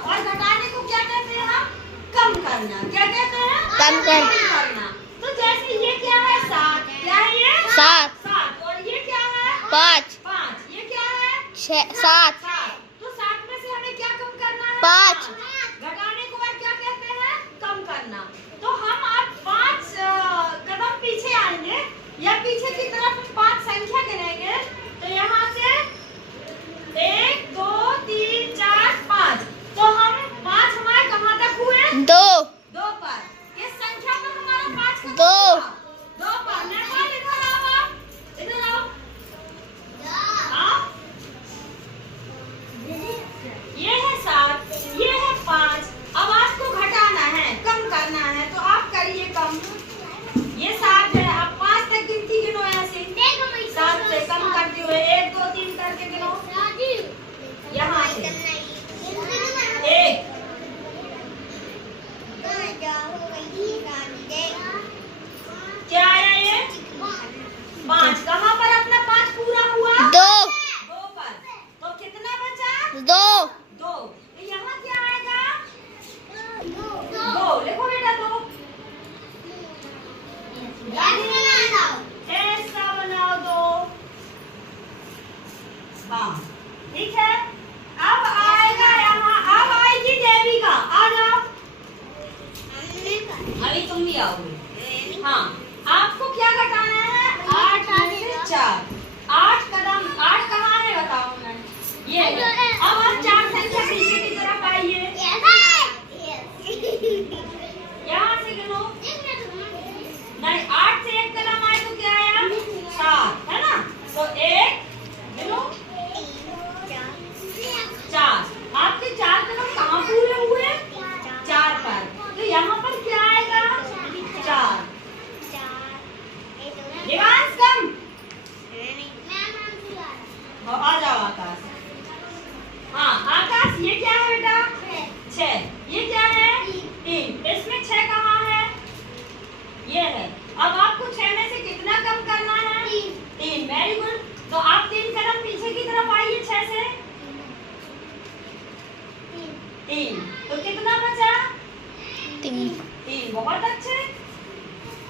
और घटाने को क्या कहते हैं हम? कम करना। क्या कहते हैं? कम करना। तो जैसे ये क्या है? 7। क्या है ये? 7। 7। और ये क्या है? 5। 5। ये क्या है? 7। 7। तो 7 में से हमें क्या कम करना है? 5। घटाने को और क्या कहते हैं? कम करना। तो हम अब 5 कदम पीछे आएंगे या पीछे की तरफ 5 संख्या गिनेंगे। तो यहाँ से 1 2 3 4 5। तो हम 5 हमारे कहाँ तक हुए? 2 पर। किस संख्या पर हमारा 5 कदम 2 हुआ? 2 पर। नेपाल इधर आओ आप। इधर आओ। ये है 7, ये है 5। अब आपको घटाना है, कम करना है, तो आप करिए कम। ये 7 है, अब 5 तक गिनती गिनो ऐसे। 7 से कम करते हुए 1 2 3 करके गिनो। यहाँ से 1। क्या आया ये? 5। कहाँ पर अपना 5 पूरा हुआ? 2 पर। तो कितना बचा? 2 तो यहाँ क्या आएगा? 2। लिखो बेटा 2। ऐसा बनाओ 2। हाँ ठीक है। अब आएगा यहाँ, अब आएगी देविका। आ जाओ। अभी तुम भी आओगे। हाँ, आपको क्या घटाना है? 8 में से 4। 8 कदम। 8 कहाँ है बताओ मैं? ये है। अब आप 4 संख्या पीछे की तरफ आइए। यहाँ से गिनो। नहीं, 8 से 1 कदम आए तो क्या आया? 7 है ना? तो 1 गिनो 4। आपके 4 कदम कहाँ पूरे हुए? 4 पर। तो यहाँ पर क्या आएगा? 4। दिवांश कम। आ जाओ आकाश। हाँ आकाश, ये क्या है बेटा? 6। ये क्या है? 3। इसमें 6 कहाँ है? ये है। अब आपको 6 में से कितना कम करना है? 3। Very good. तो आप 3 कदम पीछे की तरफ आइए 6 से। 3। तो कितना बचा? 3। 3। बहुत अच्छे।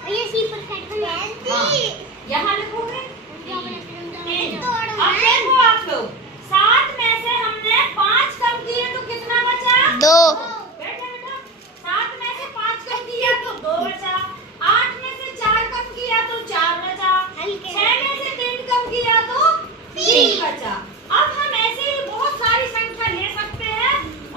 ये सी परफेक्ट है। यहाँ